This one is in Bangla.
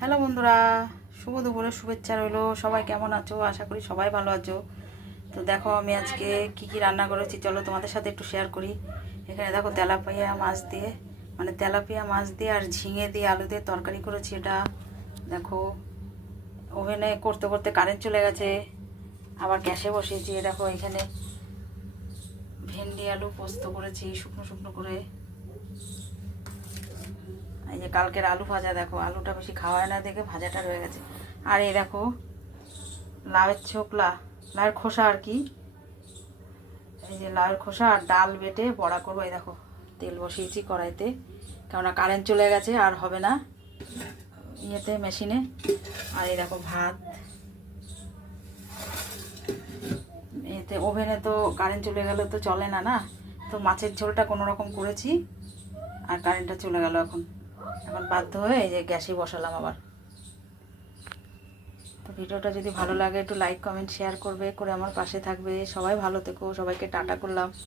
হ্যালো বন্ধুরা, শুভ দুপুরের শুভেচ্ছা রইলো। সবাই কেমন আছো? আশা করি সবাই ভালো আছো। তো দেখো আমি আজকে কি রান্না করেছি চলো তোমাদের সাথে একটু শেয়ার করি। এখানে দেখো তেলাপিয়া মাছ দিয়ে আর ঝিঙে দিয়ে আলু দিয়ে তরকারি করেছি। এটা দেখো ওভেনে করতে করতে কারেন্ট চলে গেছে, আবার গ্যাসে বসিয়েছি। দেখো এখানে ভেন্ডি আলু পোস্ত করেছি শুকনো শুকনো করে। এই যে কালকের আলু ভাজা, দেখো আলুটা বেশি খাওয়া হয় না দেখে ভাজাটা রয়ে গেছে। আর এই দেখো লাউয়ের ছোকলা, লাউয়ের খোসা আর কি, এই যে লাউয়ের খোসা আর ডাল বেটে বড়া করবো। এই দেখো তেল বসিয়েছি কড়াইতে, কেননা কারেন্ট চলে গেছে আর হবে না ইয়েতে মেশিনে। আর এই দেখো ভাত, এতে ওভেনে তো কারেন্ট চলে গেলে তো চলে না না, তো মাছের ঝোলটা কোনো রকম করেছি আর কারেন্টটা চলে গেল। এখন এখন বাধ্য হয়ে এই যে গ্যাসে বসালাম আবার। তো ভিডিওটা যদি ভালো লাগে একটু লাইক কমেন্ট শেয়ার করবে, করে আমার পাশে থাকবে। সবাই ভালো থেকো, সবাইকে টাটা করলাম।